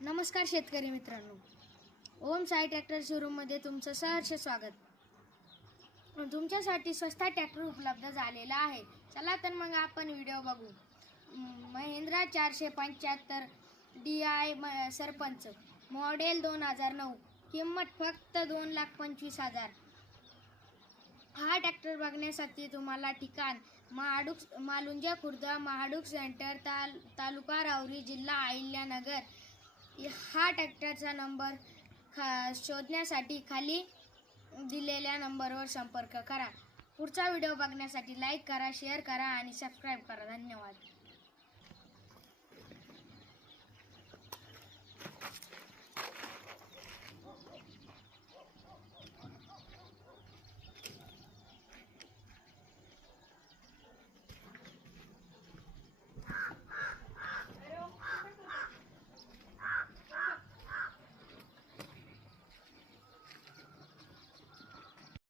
नमस्कार शेतकरी मित्रांनो, ओम साई ट्रॅक्टर शोरूममध्ये तुमचं सहर्ष स्वागत. तुमच्यासाठी स्वस्त ट्रॅक्टर उपलब्ध झालेला आहे. चला तर मग आपण व्हिडिओ बघू. महिंद्रा 475 DI सरपंच मॉडेल 2009, किंमत फक्त 2,25,000. हा ट्रॅक्टर बघण्यासाठी तुम्हाला ठिकाण मालुंजा खुर्द, महाडूक सेंटर, तालुका राहुरी, जिल्हा अहिल्यानगर. हा ट्रॅक्टरचा नंबर शोधण्यासाठी खाली दिलेल्या नंबरवर संपर्क करा. पुढचा व्हिडिओ बघण्यासाठी लाईक करा, शेअर करा आणि सबस्क्राईब करा. धन्यवाद.